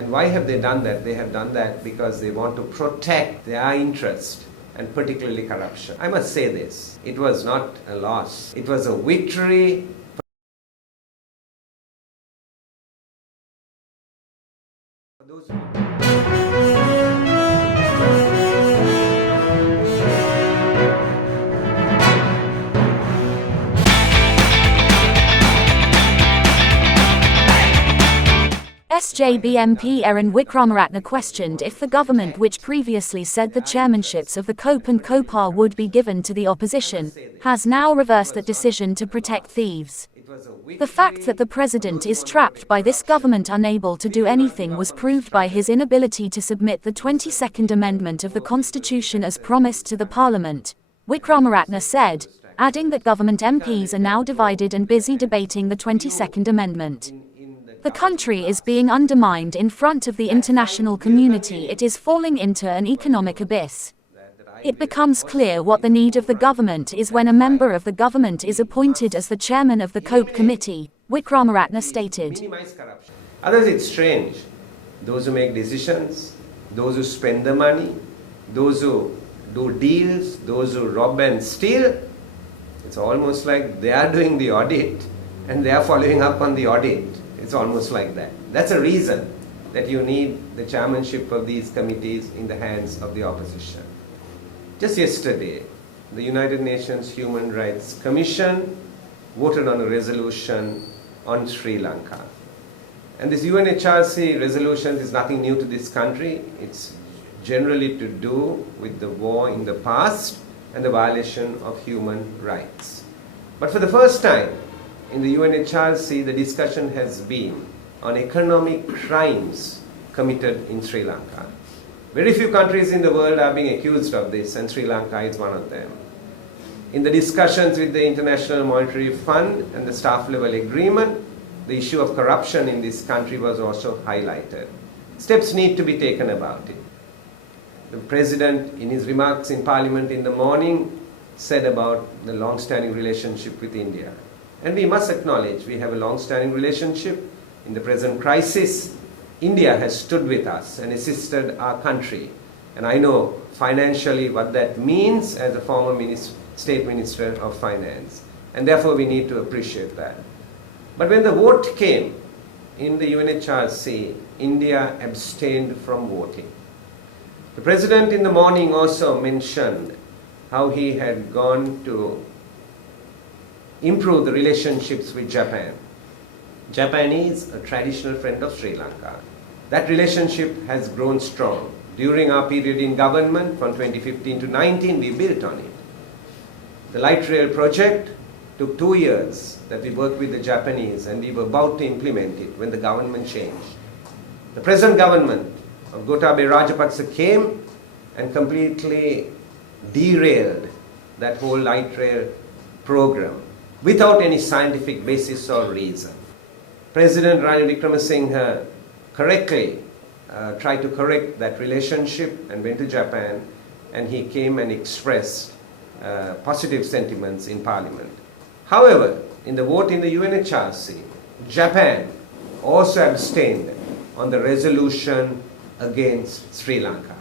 And why have they done that? They have done that because they want to protect their interest, and particularly corruption. I must say this, it was not a loss, it was a victory for those who SJB MP Eran Wickramaratne questioned if the government, which previously said the chairmanships of the COPA and COPA would be given to the opposition, has now reversed that decision to protect thieves. The fact that the president is trapped by this government unable to do anything was proved by his inability to submit the 22nd Amendment of the Constitution as promised to the Parliament, Wickramaratne said, adding that government MPs are now divided and busy debating the 22nd Amendment. The country is being undermined in front of the international community. It is falling into an economic abyss. It becomes clear what the need of the government is when a member of the government is appointed as the chairman of the COPA committee, Wickramaratne stated. Minimize corruption. Otherwise it's strange. Those who make decisions, those who spend the money, those who do deals, those who rob and steal, it's almost like they are doing the audit and they are following up on the audit. It's almost like that. That's a reason that you need the chairmanship of these committees in the hands of the opposition. Just yesterday, the United Nations Human Rights Commission voted on a resolution on Sri Lanka. And this UNHRC resolution is nothing new to this country. It's generally to do with the war in the past and the violation of human rights. But for the first time, in the UNHRC, the discussion has been on economic crimes committed in Sri Lanka. Very few countries in the world are being accused of this, and Sri Lanka is one of them. In the discussions with the International Monetary Fund and the staff level agreement, the issue of corruption in this country was also highlighted. Steps need to be taken about it. The President, in his remarks in Parliament in the morning, said about the long-standing relationship with India. And we must acknowledge we have a long-standing relationship. In the present crisis, India has stood with us and assisted our country. And I know financially what that means as a former State Minister of Finance. And therefore we need to appreciate that. But when the vote came in the UNHRC, India abstained from voting. The President in the morning also mentioned how he had gone to improve the relationships with Japan. Japan is a traditional friend of Sri Lanka. That relationship has grown strong. During our period in government from 2015 to 19, we built on it. The light rail project took 2 years that we worked with the Japanese, and we were about to implement it when the government changed. The present government of Gotabaya Rajapaksa came and completely derailed that whole light rail program without any scientific basis or reason. President Ranil Wickramaratne correctly tried to correct that relationship and went to Japan, and he came and expressed positive sentiments in Parliament. However, in the vote in the UNHRC, Japan also abstained on the resolution against Sri Lanka.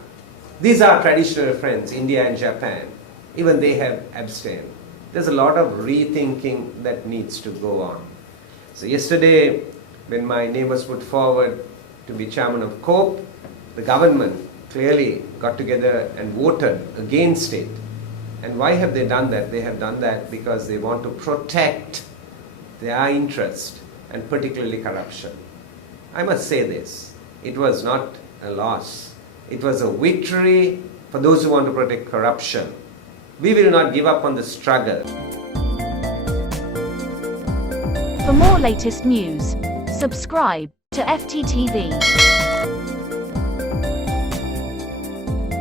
These are traditional friends, India and Japan. Even they have abstained. There's a lot of rethinking that needs to go on. So yesterday, when my name was put forward to be chairman of COPA, the government clearly got together and voted against it. And why have they done that? They have done that because they want to protect their interest, and particularly corruption. I must say this, it was not a loss. It was a victory for those who want to protect corruption. We will not give up on the struggle. For more latest news, subscribe to FTTV.